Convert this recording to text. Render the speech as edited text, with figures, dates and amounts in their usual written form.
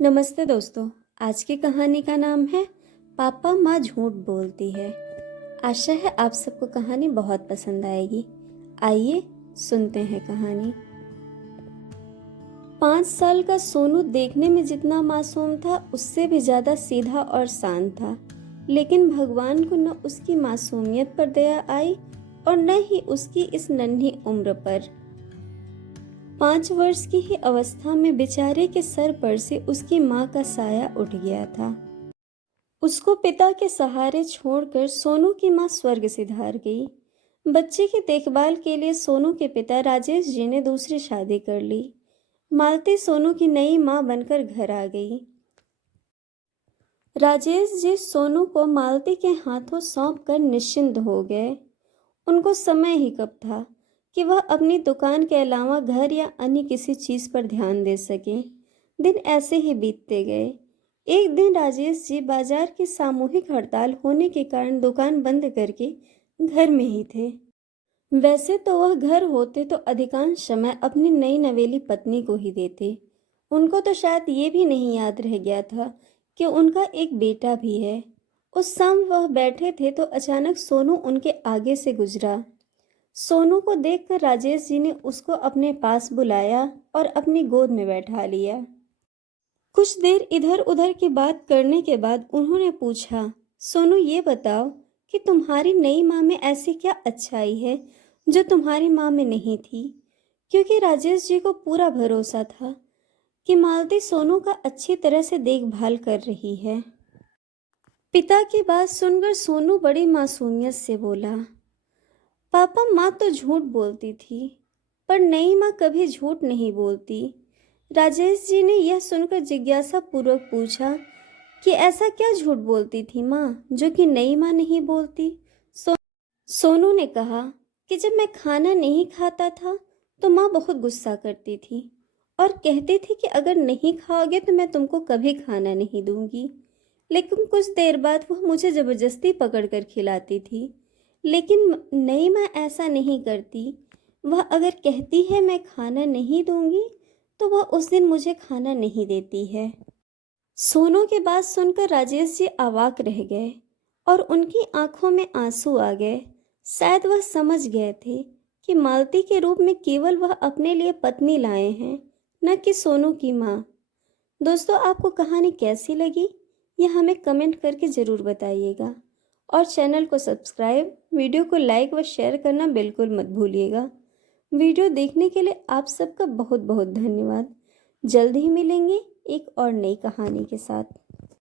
नमस्ते दोस्तों। आज की कहानी का नाम है पापा माँ झूठ बोलती है। आशा है आप सबको कहानी बहुत पसंद आएगी। आइए सुनते हैं कहानी। 5 साल का सोनू देखने में जितना मासूम था उससे भी ज्यादा सीधा और शांत था, लेकिन भगवान को न उसकी मासूमियत पर दया आई और न ही उसकी इस नन्ही उम्र पर। 5 वर्ष की ही अवस्था में बेचारे के सर पर से उसकी माँ का साया उठ गया था। उसको पिता के सहारे छोड़कर सोनू की माँ स्वर्ग सिधार गई। बच्चे की देखभाल के लिए सोनू के पिता राजेश जी ने दूसरी शादी कर ली। मालती सोनू की नई माँ बनकर घर आ गई। राजेश जी सोनू को मालती के हाथों सौंप कर निश्चिंत हो गए। उनको समय ही कब था कि वह अपनी दुकान के अलावा घर या अन्य किसी चीज पर ध्यान दे सके। दिन ऐसे ही बीतते गए। एक दिन राजेश जी बाजार की सामूहिक हड़ताल होने के कारण दुकान बंद करके घर में ही थे। वैसे तो वह घर होते तो अधिकांश समय अपनी नई नवेली पत्नी को ही देते। उनको तो शायद ये भी नहीं याद रह गया था कि उनका एक बेटा भी है। उस शाम वह बैठे थे तो अचानक सोनू उनके आगे से गुजरा। सोनू को देखकर राजेश जी ने उसको अपने पास बुलाया और अपनी गोद में बैठा लिया। कुछ देर इधर उधर की बात करने के बाद उन्होंने पूछा, सोनू ये बताओ कि तुम्हारी नई माँ में ऐसी क्या अच्छाई है जो तुम्हारी माँ में नहीं थी? क्योंकि राजेश जी को पूरा भरोसा था कि मालती सोनू का अच्छी तरह से देखभाल कर रही है। पिता की बात सुनकर सोनू बड़ी मासूमियत से बोला, पापा माँ तो झूठ बोलती थी, पर नई माँ कभी झूठ नहीं बोलती। राजेश जी ने यह सुनकर जिज्ञासा पूर्वक पूछा कि ऐसा क्या झूठ बोलती थी माँ जो कि नई माँ नहीं बोलती? सोनू ने कहा कि जब मैं खाना नहीं खाता था तो माँ बहुत गुस्सा करती थी और कहती थी कि अगर नहीं खाओगे तो मैं तुमको कभी खाना नहीं दूंगी। लेकिन कुछ देर बाद वह मुझे ज़बरदस्ती पकड़कर खिलाती थी। लेकिन नई माँ ऐसा नहीं करती। वह अगर कहती है मैं खाना नहीं दूंगी तो वह उस दिन मुझे खाना नहीं देती है। सोनू की बात सुनकर राजेश जी अवाक रह गए और उनकी आंखों में आंसू आ गए। शायद वह समझ गए थे कि मालती के रूप में केवल वह अपने लिए पत्नी लाए हैं, न कि सोनू की माँ। दोस्तों, आपको कहानी कैसी लगी यह हमें कमेंट करके ज़रूर बताइएगा और चैनल को सब्सक्राइब, वीडियो को लाइक व शेयर करना बिल्कुल मत भूलिएगा। वीडियो देखने के लिए आप सबका बहुत बहुत धन्यवाद। जल्द ही मिलेंगे एक और नई कहानी के साथ।